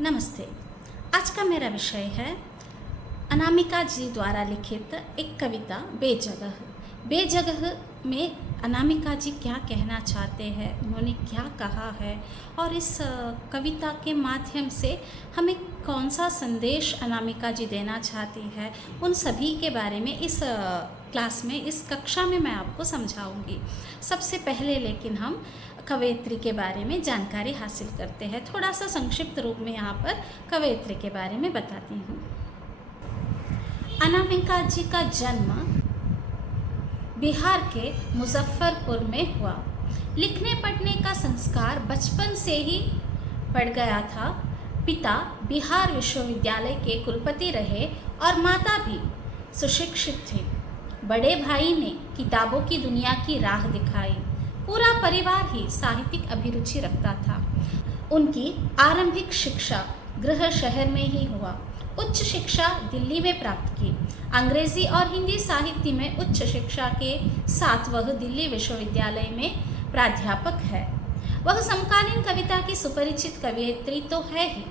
नमस्ते। आज का मेरा विषय है अनामिका जी द्वारा लिखित एक कविता बेजगह। बेजगह में अनामिका जी क्या कहना चाहते हैं, उन्होंने क्या कहा है और इस कविता के माध्यम से हमें कौन सा संदेश अनामिका जी देना चाहती है, उन सभी के बारे में इस क्लास में, इस कक्षा में मैं आपको समझाऊंगी। सबसे पहले लेकिन हम कवयित्री के बारे में जानकारी हासिल करते हैं। थोड़ा सा संक्षिप्त रूप में यहाँ पर कवयित्री के बारे में बताती हूँ। अनामिका जी का जन्म बिहार के मुजफ्फरपुर में हुआ। लिखने पढ़ने का संस्कार बचपन से ही पड़ गया था। पिता बिहार विश्वविद्यालय के कुलपति रहे और माता भी सुशिक्षित थी। बड़े भाई ने किताबों की दुनिया की राह दिखाई। पूरा परिवार ही साहित्यिक अभिरुचि रखता था। उनकी आरंभिक शिक्षा गृह शहर में ही हुआ। उच्च शिक्षा दिल्ली में प्राप्त की। अंग्रेजी और हिंदी साहित्य में उच्च शिक्षा के साथ वह दिल्ली विश्वविद्यालय में प्राध्यापक है। वह समकालीन कविता की सुपरिचित कवयित्री तो है ही।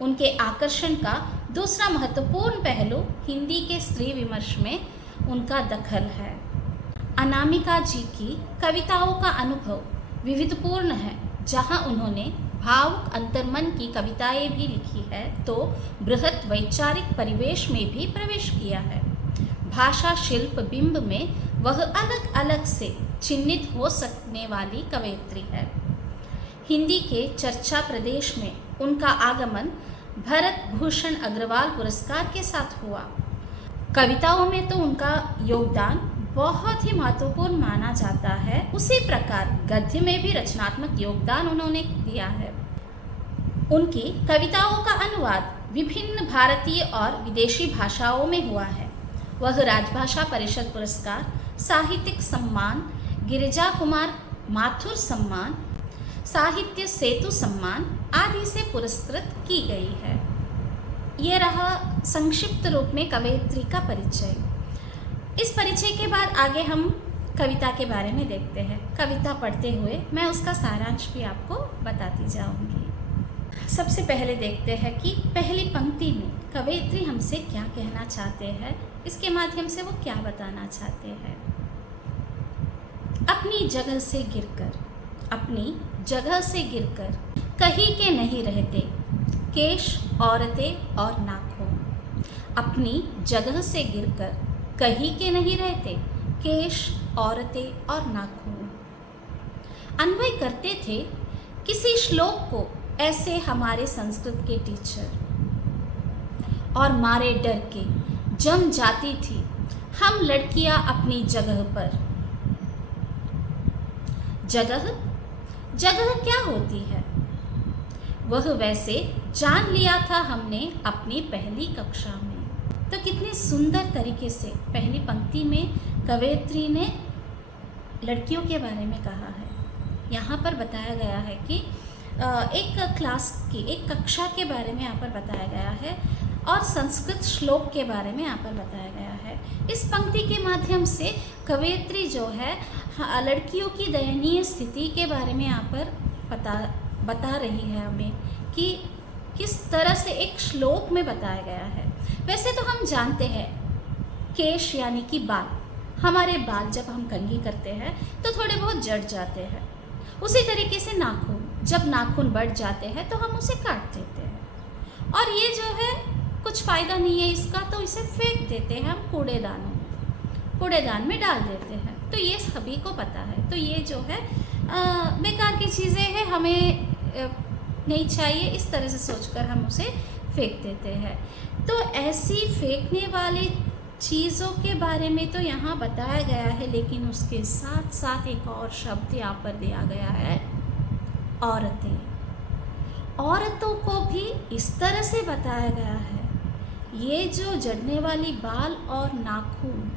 उनके आकर्षण का दूसरा महत्वपूर्ण पहलू हिंदी के स्त्री विमर्श में उनका दखल है। अनामिका जी की कविताओं का अनुभव विविधपूर्ण है। जहां उन्होंने भावुक अंतर्मन की कविताएं भी लिखी है, तो बृहत वैचारिक परिवेश में भी प्रवेश किया है। भाषा शिल्प बिंब में वह अलग अलग से चिन्हित हो सकने वाली कवयित्री है। हिंदी के चर्चा प्रदेश में उनका आगमन भरत भूषण अग्रवाल पुरस्कार के साथ हुआ। कविताओं में तो उनका योगदान बहुत ही महत्वपूर्ण माना जाता है, उसी प्रकार गद्य में भी रचनात्मक योगदान उन्होंने दिया है। उनकी कविताओं का अनुवाद विभिन्न भारतीय और विदेशी भाषाओं में हुआ है। वह राजभाषा परिषद पुरस्कार, साहित्यिक सम्मान, गिरिजा कुमार माथुर सम्मान, साहित्य सेतु सम्मान आदि से पुरस्कृत की गई है। ये रहा संक्षिप्त रूप में कवयित्री का परिचय। इस परिचय के बाद आगे हम कविता के बारे में देखते हैं। कविता पढ़ते हुए मैं उसका सारांश भी आपको बताती जाऊंगी। सबसे पहले देखते हैं कि पहली पंक्ति में कवयित्री हमसे क्या कहना चाहते हैं, इसके माध्यम से वो क्या बताना चाहते हैं। अपनी जगह से गिरकर, अपनी जगह से गिरकर कहीं के नहीं रहते केश, औरतें और नाखून। अपनी जगह से गिरकर कहीं के नहीं रहते केश, औरतें और नाखून। अन्वय करते थे किसी श्लोक को ऐसे हमारे संस्कृत के टीचर, और मारे डर के जम जाती थी हम लड़कियां अपनी जगह पर। जगह जगह क्या होती है, वह वैसे जान लिया था हमने अपनी पहली कक्षा में। तो कितने सुंदर तरीके से पहली पंक्ति में कवयित्री ने लड़कियों के बारे में कहा है। यहाँ पर बताया गया है कि एक क्लास की, एक कक्षा के बारे में यहाँ पर बताया गया है और संस्कृत श्लोक के बारे में यहाँ पर बताया गया है। इस पंक्ति के माध्यम से कवयित्री जो है लड़कियों की दयनीय स्थिति के बारे में यहाँ पर बता रही है हमें कि किस तरह से एक श्लोक में बताया गया है। वैसे तो हम जानते हैं केश यानी कि बाल, हमारे बाल जब हम कंघी करते हैं तो थोड़े बहुत जड़ जाते हैं। उसी तरीके से नाखून, जब नाखून बढ़ जाते हैं तो हम उसे काट देते हैं और ये जो है कुछ फ़ायदा नहीं है इसका, तो इसे फेंक देते हैं हम कूड़ेदान में डाल देते हैं। तो ये सभी को पता है। तो ये जो है बेकार की चीज़ें हैं, हमें नहीं चाहिए, इस तरह से सोचकर हम उसे फेंक देते हैं। तो ऐसी फेंकने वाली चीज़ों के बारे में तो यहाँ बताया गया है, लेकिन उसके साथ साथ एक और शब्द यहाँ पर दिया गया है, औरतें। औरतों को भी इस तरह से बताया गया है। ये जो जड़ने वाली बाल और नाखून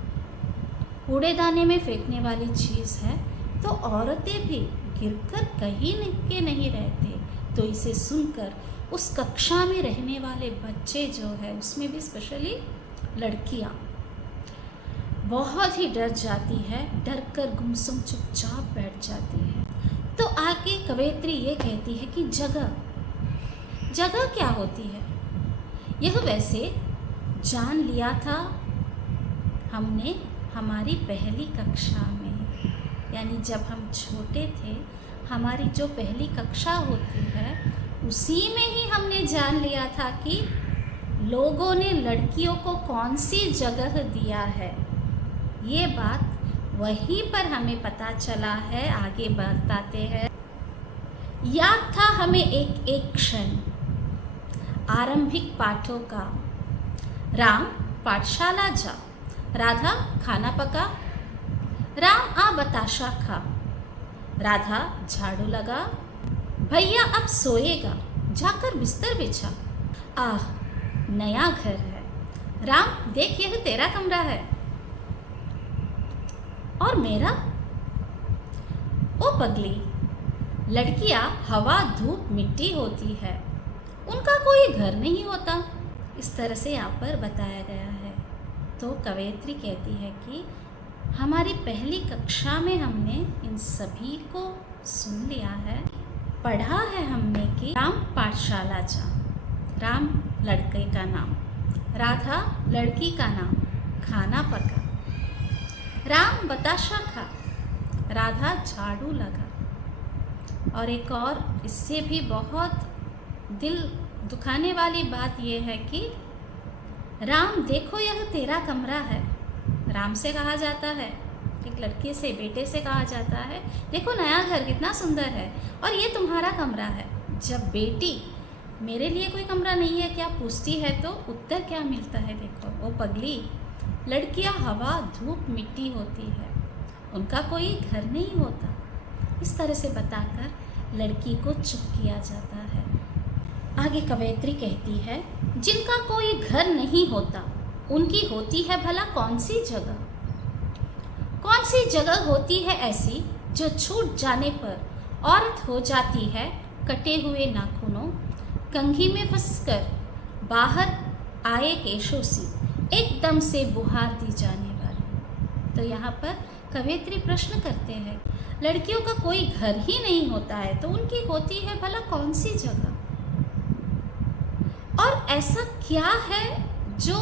कूड़ेदाने में फेंकने वाली चीज़ है, तो औरतें भी गिरकर कहीं के नहीं रहते। तो इसे सुनकर उस कक्षा में रहने वाले बच्चे जो है, उसमें भी स्पेशली लड़कियां बहुत ही डर जाती है, डर कर गुमसुम चुपचाप बैठ जाती है। तो आगे कवयित्री ये कहती है कि जगह जगह क्या होती है, यह वैसे जान लिया था हमने हमारी पहली कक्षा में, यानी जब हम छोटे थे हमारी जो पहली कक्षा होती है उसी में ही हमने जान लिया था कि लोगों ने लड़कियों को कौन सी जगह दिया है। ये बात वहीं पर हमें पता चला है। आगे बताते हैं। याद था हमें एक एक क्षण आरंभिक पाठों का। राम पाठशाला जा, राधा खाना पका, राम आ बताशा खा, राधा झाड़ू लगा, भैया अब सोएगा जाकर बिस्तर बिछा। आह नया घर है, राम देख यह तेरा कमरा है और मेरा। ओ पगली, लड़कियां हवा धूप मिट्टी होती है, उनका कोई घर नहीं होता। इस तरह से यहाँ पर बताया गया है। तो कवयित्री कहती है कि हमारी पहली कक्षा में हमने इन सभी को सुन लिया है, पढ़ा है हमने कि राम पाठशाला जा, राम लड़के का नाम, राधा लड़की का नाम, खाना पका, राम बताशा खा, राधा झाड़ू लगा। और एक और इससे भी बहुत दिल दुखाने वाली बात यह है कि राम देखो यह तेरा कमरा है। राम से कहा जाता है, एक लड़के से बेटे से कहा जाता है, देखो नया घर कितना सुंदर है और ये तुम्हारा कमरा है। जब बेटी मेरे लिए कोई कमरा नहीं है क्या पूछती है तो उत्तर क्या मिलता है, देखो ओ पगली, लड़कियां हवा धूप मिट्टी होती है, उनका कोई घर नहीं होता। इस तरह से बताकर लड़की को चुप किया जाता है। आगे कवयित्री कहती है, जिनका कोई घर नहीं होता उनकी होती है भला कौन सी जगह। कौन सी जगह होती है ऐसी जो छूट जाने पर औरत हो जाती है कटे हुए नाखूनों, कंघी में फंसकर बाहर आए केशों सी, एकदम से बुहार दी जाने वाली। तो यहाँ पर कवयित्री प्रश्न करते हैं, लड़कियों का कोई घर ही नहीं होता है तो उनकी होती है भला कौन सी जगह, और ऐसा क्या है जो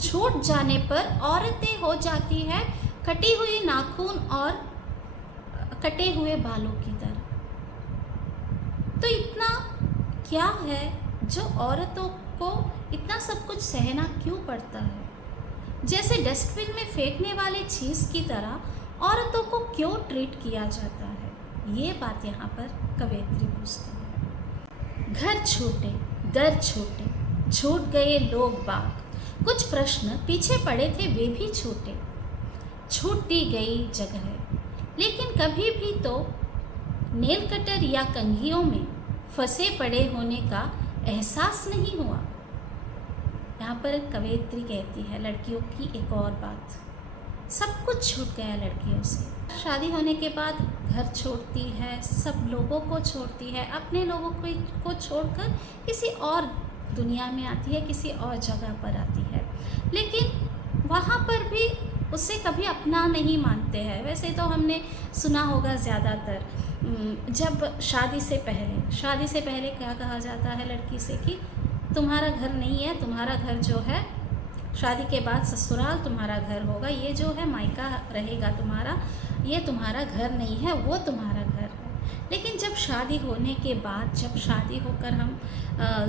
छूट जाने पर औरतें हो जाती है कटी हुई नाखून और कटे हुए बालों की तरह। तो इतना क्या है जो औरतों को इतना सब कुछ सहना क्यों पड़ता है, जैसे डस्टबिन में फेंकने वाली चीज़ की तरह औरतों को क्यों ट्रीट किया जाता है। ये बात यहाँ पर कवयित्री पूछती है। घर छोटे दर छोटे, छूट गए लोग बाग, कुछ प्रश्न पीछे पड़े थे वे भी छोटे, छूट दी गई जगह, लेकिन कभी भी तो नेल कटर या कंघियों में फंसे पड़े होने का एहसास नहीं हुआ। यहाँ पर कवयित्री कहती है लड़कियों की एक और बात, सब कुछ छूट गया लड़कियों से। शादी होने के बाद घर छोड़ती है, सब लोगों को छोड़ती है, अपने लोगों को छोड़कर किसी और दुनिया में आती है, किसी और जगह पर आती है, लेकिन वहाँ पर भी उसे कभी अपना नहीं मानते हैं। वैसे तो हमने सुना होगा ज़्यादातर जब शादी से पहले क्या कहा जाता है लड़की से कि तुम्हारा घर नहीं है, तुम्हारा घर जो है शादी के बाद ससुराल तुम्हारा घर होगा, ये जो है मायका रहेगा तुम्हारा, ये तुम्हारा घर नहीं है, वो तुम्हारा घर है। लेकिन जब शादी होने के बाद, जब शादी होकर हम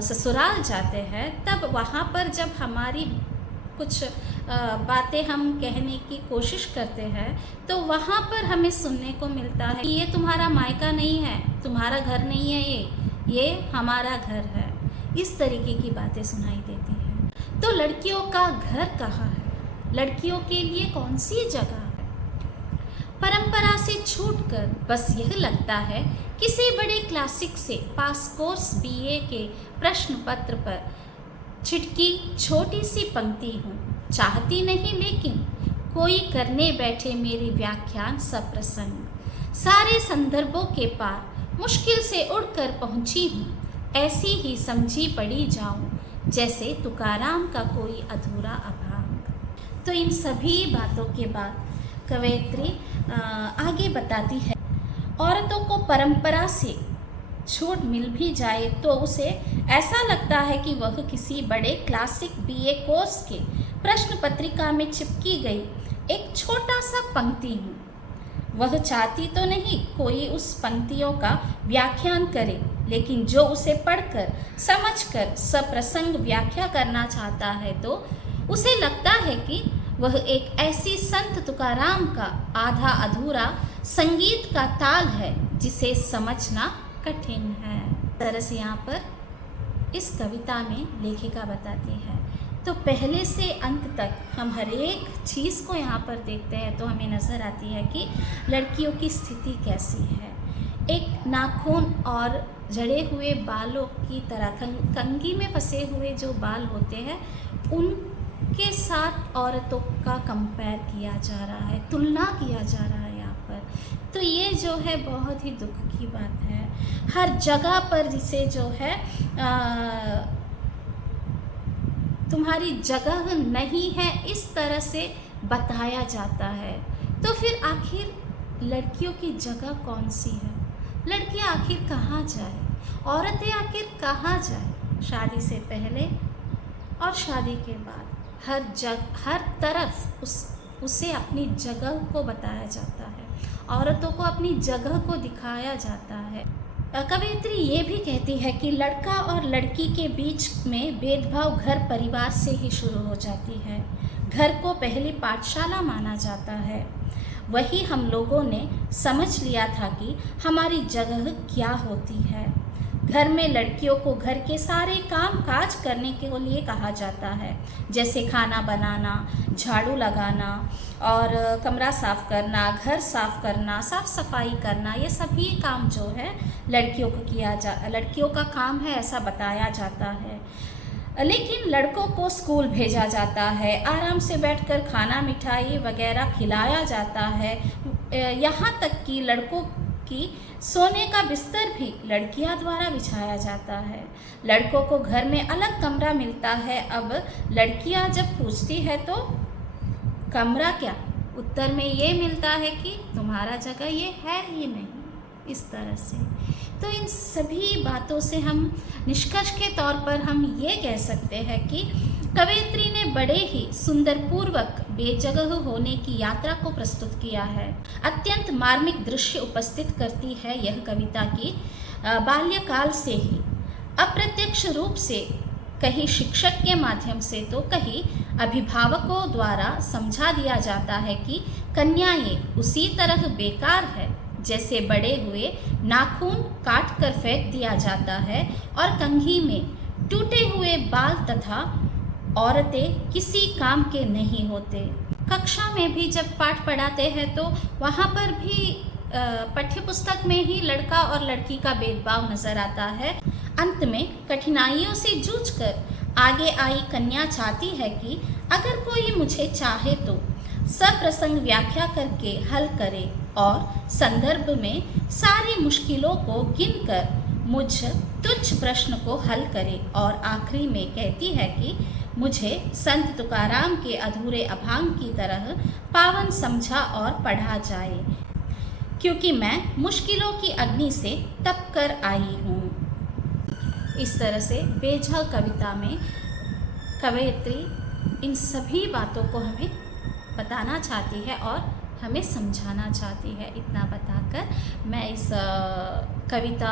ससुराल जाते हैं, तब वहाँ पर जब हमारी कुछ बातें हम कहने की कोशिश करते हैं तो वहाँ पर हमें सुनने को मिलता है कि ये तुम्हारा मायका नहीं है, तुम्हारा घर नहीं है, ये हमारा घर है। इस तरीके की बातें सुनाई देती हैं। तो लड़कियों का घर कहाँ है, लड़कियों के लिए कौन सी जगह है। परंपरा से छूटकर बस यह लगता है किसी बड़े क्लासिक से पास कोर्स बीए के प्रश्न पत्र पर छिटकी छोटी सी पंक्ति हूँ, चाहती नहीं लेकिन कोई करने बैठे मेरी व्याख्यान सप्रसंग, सारे संदर्भों के पार मुश्किल से उड़कर पहुँची हूँ, ऐसी ही समझी पड़ी जाऊँ जैसे तुकाराम का कोई अधूरा अभाग। तो इन सभी बातों के बाद कवयित्री आगे बताती है, औरतों को परंपरा से छूट मिल भी जाए तो उसे ऐसा लगता है कि वह किसी बड़े क्लासिक बीए कोर्स के प्रश्न पत्रिका में चिपकी गई एक छोटा सा पंक्ति हूँ। वह चाहती तो नहीं कोई उस पंक्तियों का व्याख्यान करे, लेकिन जो उसे पढ़कर समझकर सप्रसंग व्याख्या करना चाहता है तो उसे लगता है कि वह एक ऐसी संत तुकाराम का आधा अधूरा संगीत का ताल है जिसे समझना कठिन है। तरह से यहाँ पर इस कविता में लेखिका बताती है। तो पहले से अंत तक हम हर एक चीज़ को यहाँ पर देखते हैं तो हमें नज़र आती है कि लड़कियों की स्थिति कैसी है। एक नाखून और जड़े हुए बालों की तरह कंघी में फंसे हुए जो बाल होते हैं उनके साथ औरतों का कंपेयर किया जा रहा है, तुलना किया जा रहा है यहाँ पर। तो ये जो है बहुत ही दुख की बात है। हर जगह पर जिसे जो है तुम्हारी जगह नहीं है इस तरह से बताया जाता है। तो फिर आखिर लड़कियों की जगह कौन सी है? लड़कियां आखिर कहाँ जाए? औरतें आखिर कहाँ जाए? शादी से पहले और शादी के बाद हर तरफ उसे अपनी जगह को बताया जाता है, औरतों को अपनी जगह को दिखाया जाता है। कवयित्री ये भी कहती है कि लड़का और लड़की के बीच में भेदभाव घर परिवार से ही शुरू हो जाती है। घर को पहली पाठशाला माना जाता है। वही हम लोगों ने समझ लिया था कि हमारी जगह क्या होती है। घर में लड़कियों को घर के सारे काम काज करने के लिए कहा जाता है, जैसे खाना बनाना, झाड़ू लगाना और कमरा साफ़ करना, घर साफ़ करना, साफ़ सफाई करना। ये सभी काम जो है लड़कियों का काम है ऐसा बताया जाता है। लेकिन लड़कों को स्कूल भेजा जाता है, आराम से बैठकर खाना मिठाई वगैरह खिलाया जाता है। यहाँ तक कि लड़कों की सोने का बिस्तर भी लड़कियां द्वारा बिछाया जाता है। लड़कों को घर में अलग कमरा मिलता है। अब लड़कियां जब पूछती है तो कमरा क्या, उत्तर में ये मिलता है कि तुम्हारा जगह ये है ही नहीं। इस तरह से तो इन सभी बातों से हम निष्कर्ष के तौर पर हम ये कह सकते हैं कि कवयित्री ने बड़े ही सुंदरपूर्वक बेजगह होने की यात्रा को प्रस्तुत किया है। अत्यंत मार्मिक दृश्य उपस्थित करती है यह कविता की बाल्यकाल से ही अप्रत्यक्ष रूप से, कहीं शिक्षक के माध्यम से तो कहीं अभिभावकों द्वारा समझा दिया जाता है कि कन्याएं उसी तरह बेकार है जैसे बड़े हुए नाखून काट कर फेंक दिया जाता है और कंघी में टूटे हुए बाल तथा औरतें किसी काम के नहीं होते। कक्षा में भी जब पाठ पढ़ाते हैं तो वहाँ पर भी पाठ्यपुस्तक में ही लड़का और लड़की का भेदभाव नजर आता है। अंत में कठिनाइयों से जूझकर आगे आई कन्या चाहती है कि अगर कोई मुझे चाहे तो सप्रसंग व्याख्या करके हल करे और संदर्भ में सारी मुश्किलों को गिनकर मुझ तुच्छ प्रश्न को हल करे। और आखिरी में कहती है कि मुझे संत तुकाराम के अधूरे अभांग की तरह पावन समझा और पढ़ा जाए, क्योंकि मैं मुश्किलों की अग्नि से तप कर आई हूँ। इस तरह से बेझा कविता में कवयित्री इन सभी बातों को हमें बताना चाहती है और हमें समझाना चाहती है। इतना बताकर मैं इस कविता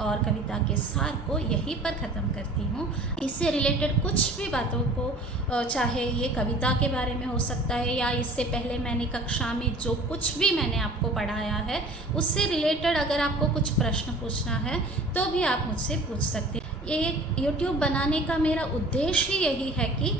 और कविता के सार को यहीं पर ख़त्म करती हूँ। इससे रिलेटेड कुछ भी बातों को, चाहे ये कविता के बारे में हो सकता है या इससे पहले मैंने कक्षा में जो कुछ भी मैंने आपको पढ़ाया है उससे रिलेटेड अगर आपको कुछ प्रश्न पूछना है तो भी आप मुझसे पूछ सकते हैं। ये YouTube बनाने का मेरा उद्देश्य ही यही है कि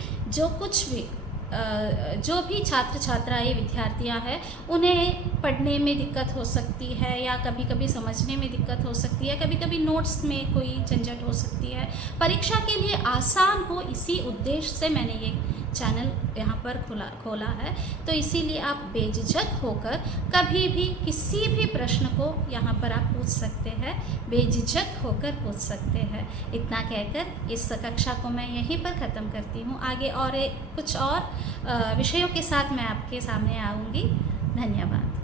जो भी छात्र छात्राएं विद्यार्थियां हैं उन्हें पढ़ने में दिक्कत हो सकती है या कभी कभी समझने में दिक्कत हो सकती है, कभी कभी नोट्स में कोई झंझट हो सकती है, परीक्षा के लिए आसान हो, इसी उद्देश्य से मैंने ये चैनल यहाँ पर खोला है। तो इसीलिए आप बेझिझक होकर कभी भी किसी भी प्रश्न को यहाँ पर आप पूछ सकते हैं, बेझिझक होकर पूछ सकते हैं। इतना कहकर इस कक्षा को मैं यहीं पर ख़त्म करती हूँ। आगे और कुछ और विषयों के साथ मैं आपके सामने आऊँगी। धन्यवाद।